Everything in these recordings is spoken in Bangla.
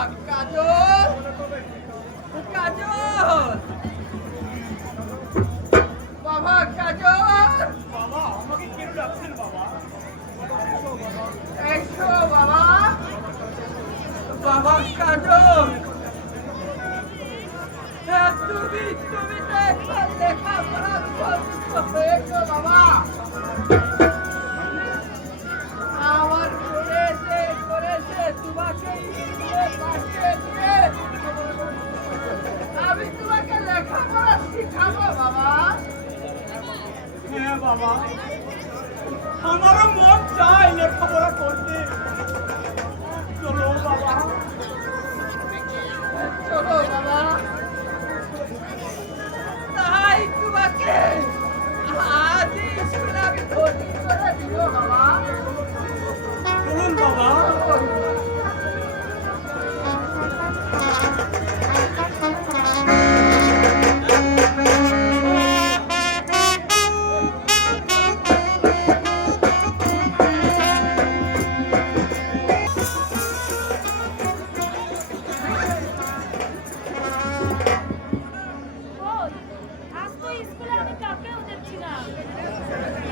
কাজল কাজল বাবা কাজল বাবা আমাকে কেন ডাকছেন বাবা? এসো বাবা বাবা কাজল তুমি তুমি তো একবার লেখাপড়া হয়েছো বাবা আমার করেছে তোমাকে স্কুলে পাঠিয়ে দিয়ে আমি তোমাকে লেখাপড়া শিখাবো বাবা। হ্যাঁ বাবা, আমারও মন চায় লেখাপড়া করতে। চলো বাবা, চলো বাবা। তাই তোমাকে আজ স্কুলে আমি ভর্তি করে দিব বাবা। চলুন বাবা।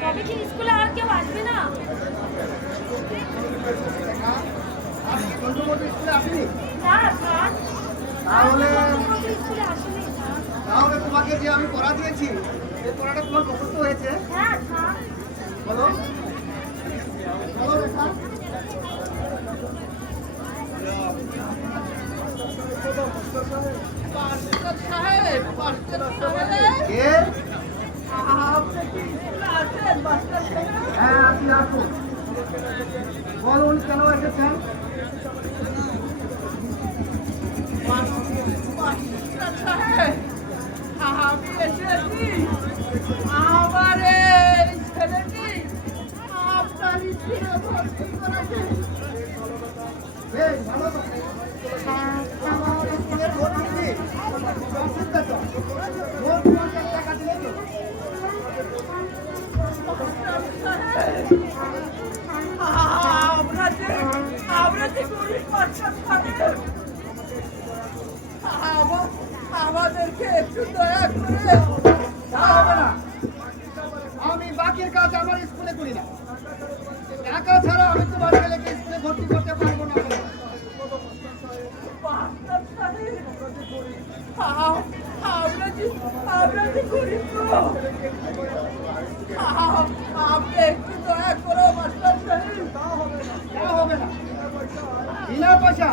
তবে কি স্কুলে আর কেউ আসবে না? তাহলে তোমাকে যে আমি পড়া দিয়েছি এই পড়াটা তোমার মুখস্থ হয়েছে? বলো বলো রেখা। মাস্টার সাহেব মাস্টার সাহেব কে? আপনি কি স্কুলে আছেন মাস্টার সাহেব? হ্যাঁ আপনি আসুন, বলুন কেন এসেছেন? মাস্টার সাহেব আমি এসেছি আমার এই ছেলেটি আপনার স্কুলে ভর্তি করেছে। বেশ ভালো কথা। আমার স্কুলে ভর্তি দিই। অসুবিধা তো? ভোট 50 টাকা দিলে তো? আমরা যে গরিব মাস্টার সাহেব আমাদেরকে একটু দয়া করে তা হবে না। আমি বাকির কাজ আমার স্কুলে করি না। টাকা ছাড়া আমি তোমার ছেলেকে স্কুলে ভর্তি করতে পারবো না। মাস্টার সাহেব আমরা যে গরিব লোক। আপনি একটু দয়া করো মাস্টার সাহেব। তা হবে না। বিনা পয়সা